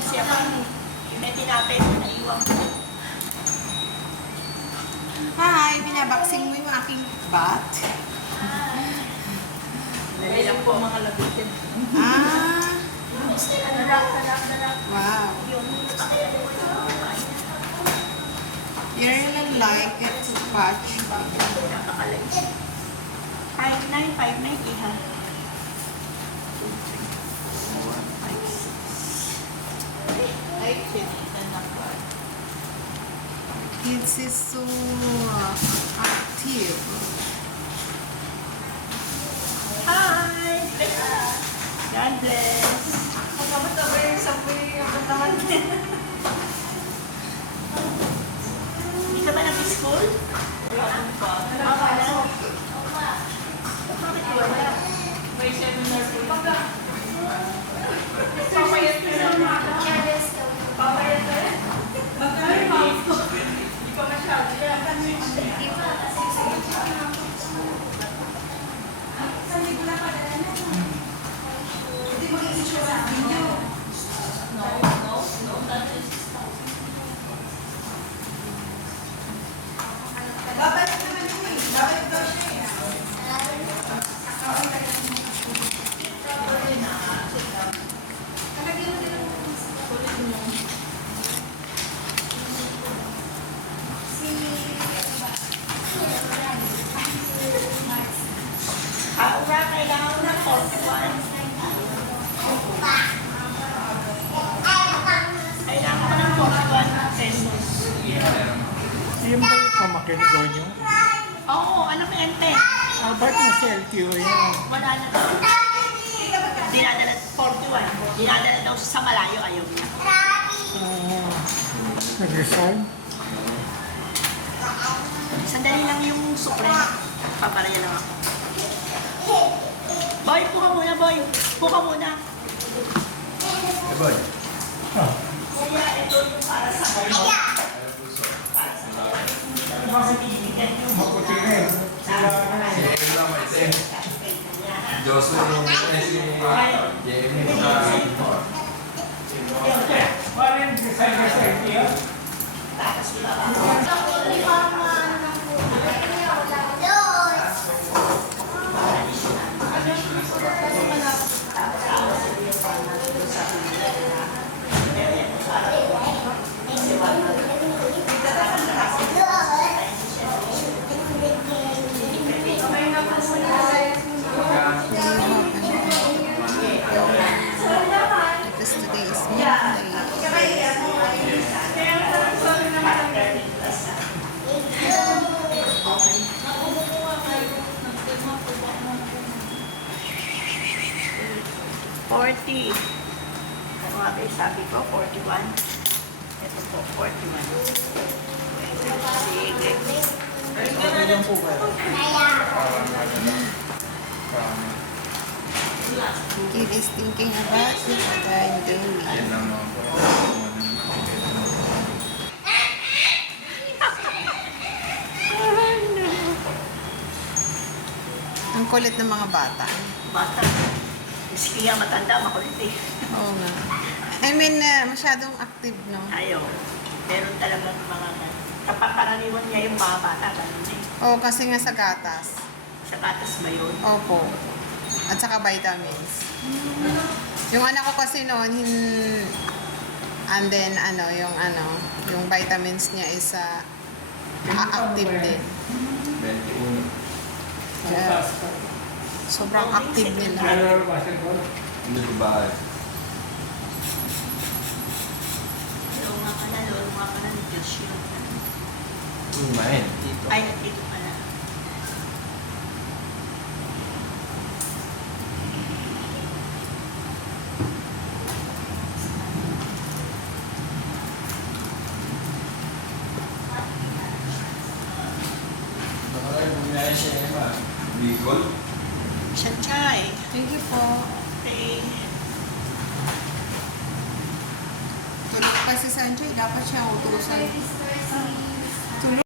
kasi ako. May tinapay ko, naiwan ko. Hi, binaboxing mo yung aking bat. Dali lang po mga labitin. Ah, Darak. wow. Yung You really like it to patch. nakakalay. 5,990 ha. 2, 3, 4, 5, 6. Kids is so active. Hi! God bless! Magkabot-abot yung sabi yung naman. Hindi ka ba nag-school? Wala pa. Bakit wala? May seminar po. Papayat ka na. Papayat ka na? Hindi pa masyado. No, that is Babalik naman yun eh. Babalik daw siya eh. Aura, kailangan ko ng 41. Kailangan ko ng 41 pesos. Ayun ba yung pamakinig nyo? Oo, ano ko yan, te? Ah, ba't na sa LTO yan? Wala na daw. Dinadala 41. Dinadala daw sa malayo, ayaw niya. Ah, nag-resign? Sandali lang yung supreme. Paparaya lang ako. Boy, puka muna, boy. Puka muna. Boy. Ah, Kuya, ito yung para sa kayo. Para sa kayo. Hindi na naman sa binibigyan yung maputi na eh. Sila na eh. JM lang, may team. Joshua yung JM sa... Wala yung resign na sa LTO? tapos wala. Because today is Monday. $40. Ano nga ba yung sabi ko? 41. Ito po, 41. Sige. Ilan po ba? Kid is thinking about it what I'm doing. Yan lang mo. Ang kulit ng mga bata. Bata. Miski nga matanda, makulit eh. Oo nga. I mean, masyadong active, no? Ayaw. Meron talagang mga kapakaraniwan niya yung mga bata. Ganun eh. Oo, kasi nga sa gatas. Sa katas ba yun? Opo. At saka vitamins. Yung anak ko kasi noon, and then yung vitamins niya is active din. 21. Kaya, sobrang active nila. General basketball? Hindi ko ba? Lalo nga pala ni Diyos yun. Main. Dito. Ay, dito pala. Ay, bumiyaya siya Emma. Bicol. Shanchay. Thank you po. Okay. Tulog pa si Sanjay, dapat siya utusan.